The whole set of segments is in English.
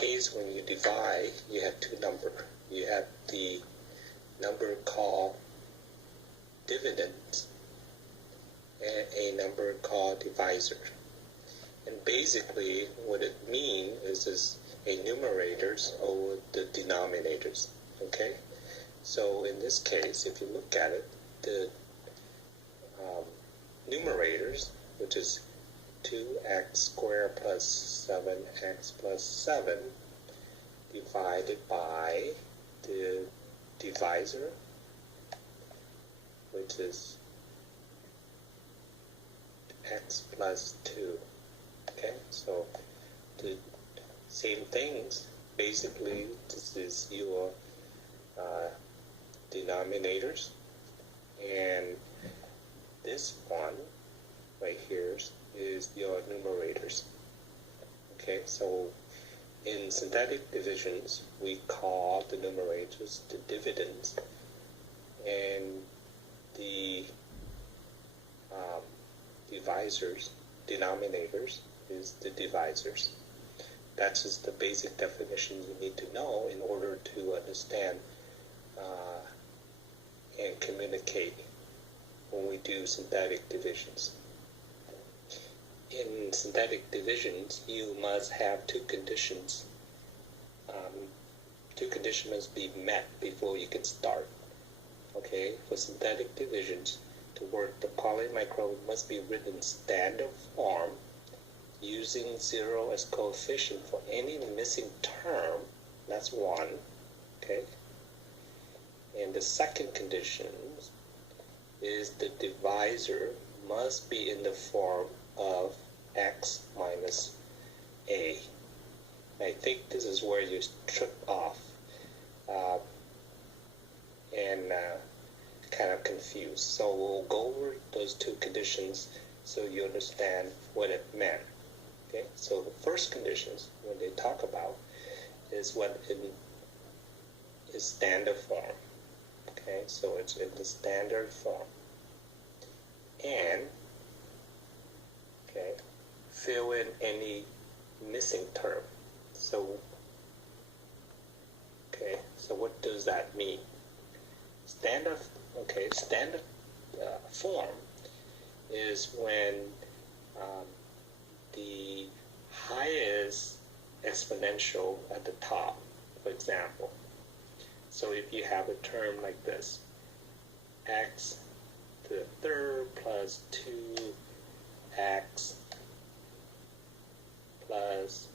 case when you divide, you have two numbers. You have the number called dividends and a number called divisor. And basically what it means is a numerators over the denominators. Okay? So in this case, if you look at it, the numerators, which is 2x squared plus 7x plus 7, divided by the divisor, which is x plus 2. Okay, so the same things. Basically, this is your denominators, and this one right here is your numerators. Okay, so in synthetic divisions, we call the numerators the dividends, and the denominators is the divisors. That's just the basic definition you need to know in order to understand and communicate when we do synthetic divisions. In synthetic divisions, you must have two conditions. Two conditions must be met before you can start. Okay, for synthetic divisions to work, the polymicron must be written standard form using 0 as coefficient for any missing term. That's one. Okay. And the second condition is the divisor must be in the form of x minus a. I think this is where you trip off and kind of confused. So we'll go over those two conditions so you understand what it meant. Okay, so the first conditions when they talk about is what is standard form. Okay, so it's in the standard form. And okay, fill in any missing term. So okay, so what does that mean? Standard form is when the highest exponential at the top, for example. So if you have a term like this, x to the third plus 2x plus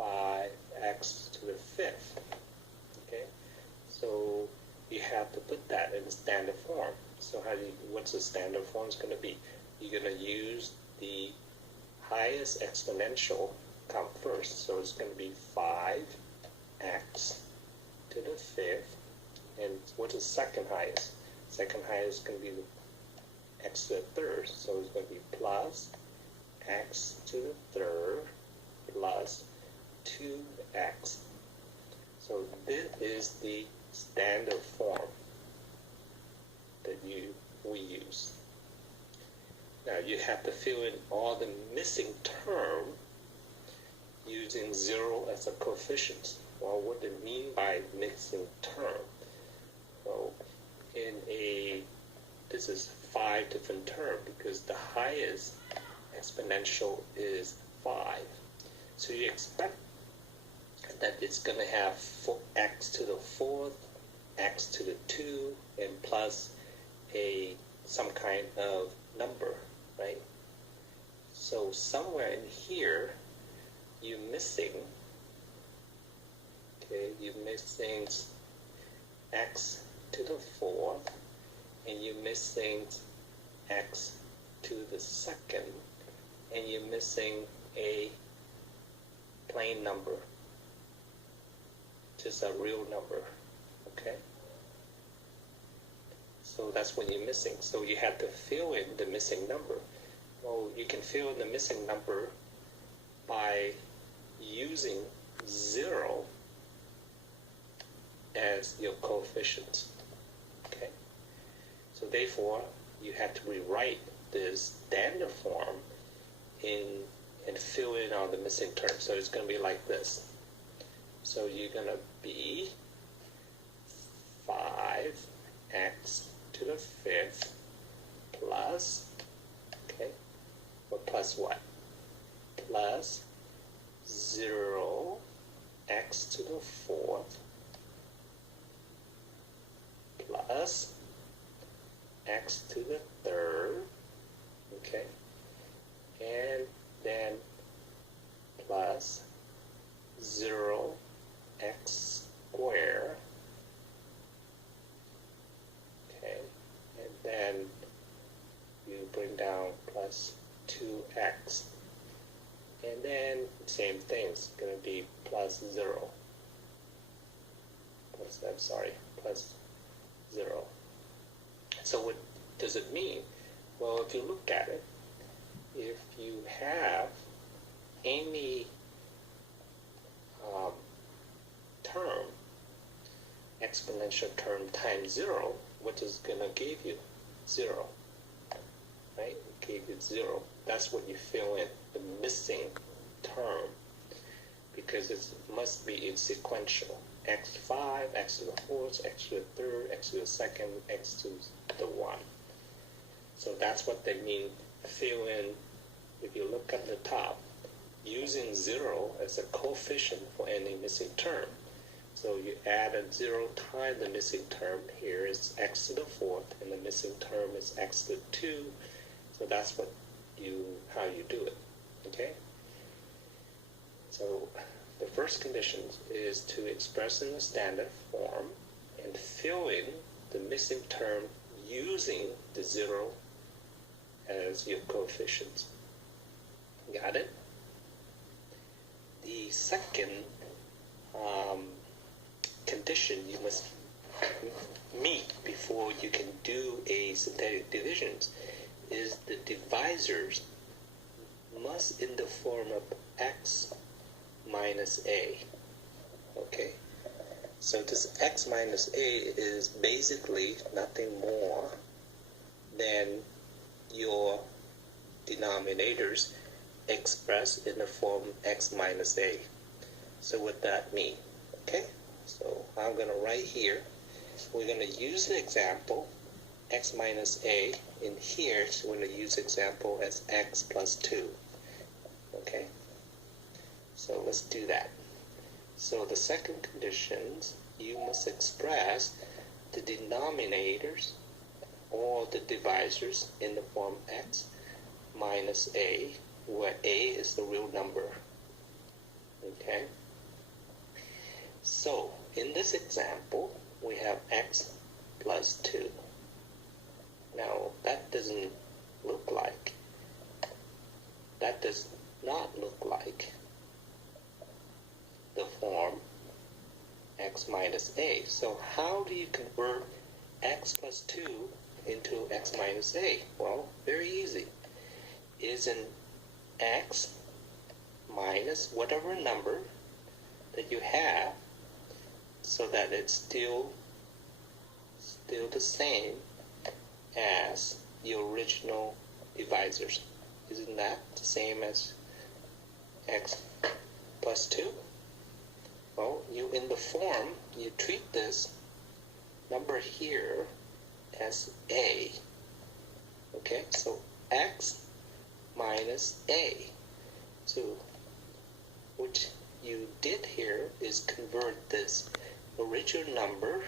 5x to the fifth. Okay, so you have to put that in the standard form. So what's the standard form is going to be? You're going to use the highest exponential come first. So it's going to be 5x to the fifth. And what's the second highest? Second highest is going to be the x to the third. So it's going to be plus x to the third plus 2x. So this is the standard form that we use. Now you have to fill in all the missing term using 0 as a coefficient. Well, what do you mean by missing term? Well, this is 5 different terms because the highest exponential is 5. So you expect that it's going to have x to the fourth, x to the 2, and plus some kind of number, right? So somewhere in here, you're missing x to the fourth, and you're missing x to the second, and you're missing a plain number, just a real number. Okay, so that's what you're missing. So you have to fill in the missing number. Well, you can fill in the missing number by using 0 as your coefficient. Okay, so therefore you have to rewrite this standard form and fill in all the missing terms. So it's going to be like this. So you're going to be 5x to the 5th plus, okay, or plus what? Plus 0x to the 4th plus x to the 3rd, okay, and then plus 0x squared, okay, and then you bring down plus 2x, and then same thing, it's going to be plus 0, plus 0. So what does it mean? Well, if you look at it, if you have any term, exponential term times 0, what is going to give you? 0. Right? It gave you 0. That's what you fill in, the missing term, because it must be in sequential. x5, x to the 4th, x to the 3rd, x to the 2nd, x to the 1. So that's what they mean, fill in. If you look at the top, using 0 as a coefficient for any missing term. So you add a 0 times the missing term. Here is x to the 4th, and the missing term is x to the 2. So that's how you do it. Okay? So the first condition is to express in the standard form and fill in the missing term using the 0 as your coefficient. Got it? The second condition you must meet before you can do a synthetic division is the divisors must in the form of x minus a. Okay, so this x minus a is basically nothing more than your denominators expressed in the form x minus a. So what that mean? Okay, so I'm going to write here, we're going to use the example x minus a in here, so we're going to use example as x plus 2. Okay, so let's do that. So the second condition, you must express the denominators or the divisors in the form x minus a, where a is the real number. Okay, so in this example we have x plus 2. Now that does not look like the form x minus a. So how do you convert x plus 2 into x minus a? Well, very easy. Isn't x minus whatever number that you have, so that it's still the same as your original divisors. Isn't that the same as x plus 2? Well, you in the form, you treat this number here as a. Okay, so x minus a. So what you did here is convert this original number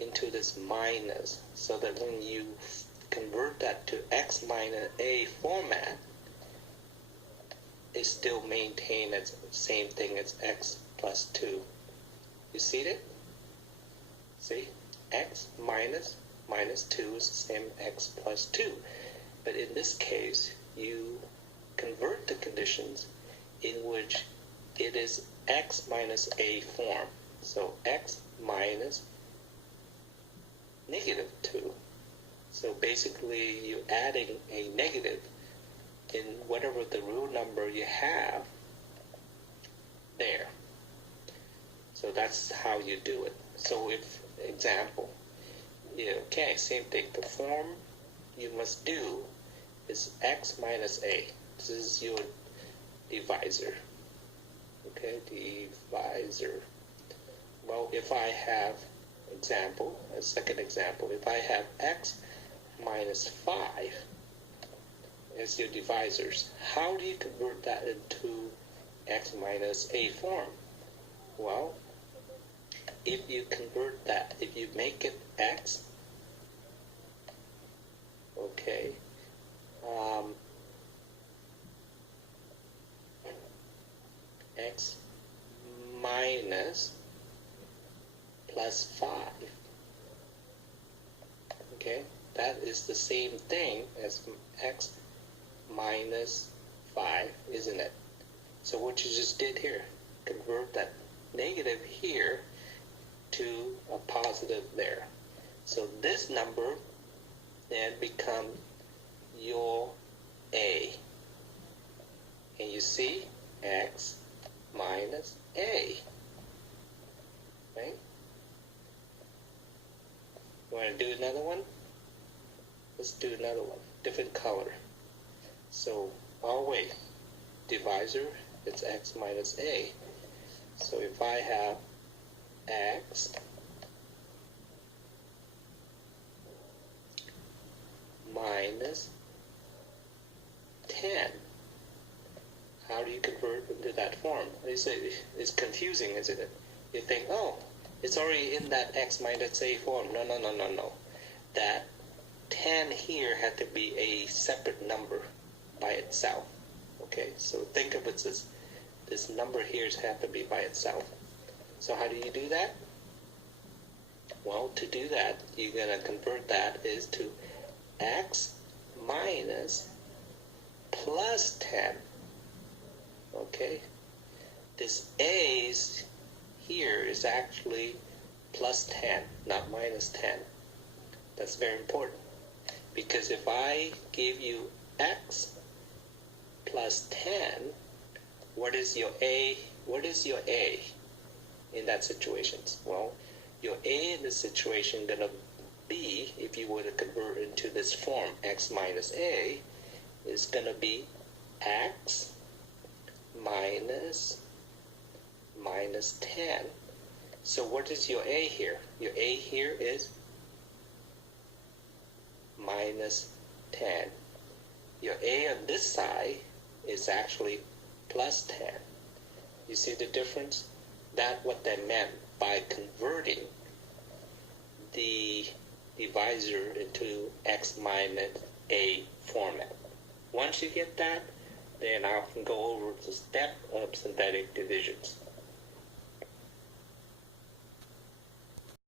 into this minus, so that when you convert that to x minus a format, it still maintains as the same thing as x plus 2. You see it? See? X minus 2 is the same as x plus 2. But in this case, you convert the conditions in which it is x minus a form. So x minus negative 2. So basically you're adding a negative in whatever the real number you have there. So that's how you do it. So if, example, okay, same thing. The form you must do is x minus a. This is your divisor. Okay, divisor. Well, if I have a second example, if I have x minus 5 as your divisors, how do you convert that into x minus a form? Well, if you convert that, if you make it x, okay, x minus plus 5, okay, that is the same thing as x minus 5, isn't it? So what you just did here, convert that negative here to a positive there. So this number then becomes your a. And you see x minus a. Right? You want to do another one? Let's do another one. Different color. So our way, divisor, it's x minus a. So if I have x minus 10, how do you convert into that form? It's confusing, isn't it? You think, oh, it's already in that x minus a form. No. That 10 here had to be a separate number by itself. Okay, so think of it as this number here has to be by itself. So how do you do that? Well, to do that, you're going to convert that is to x minus plus 10. Okay, this a's here is actually plus 10, not minus 10. That's very important, because if I give you x plus 10, what is your a? What is your a in that situation? Well, your a in this situation going to be, if you were to convert into this form, x minus a, is going to be x minus 10. So what is your a here? Your a here is minus 10. Your a on this side is actually plus 10. You see the difference? That's what they meant by converting the divisor into x minus a format. Once you get that, then I can go over the step of synthetic divisions.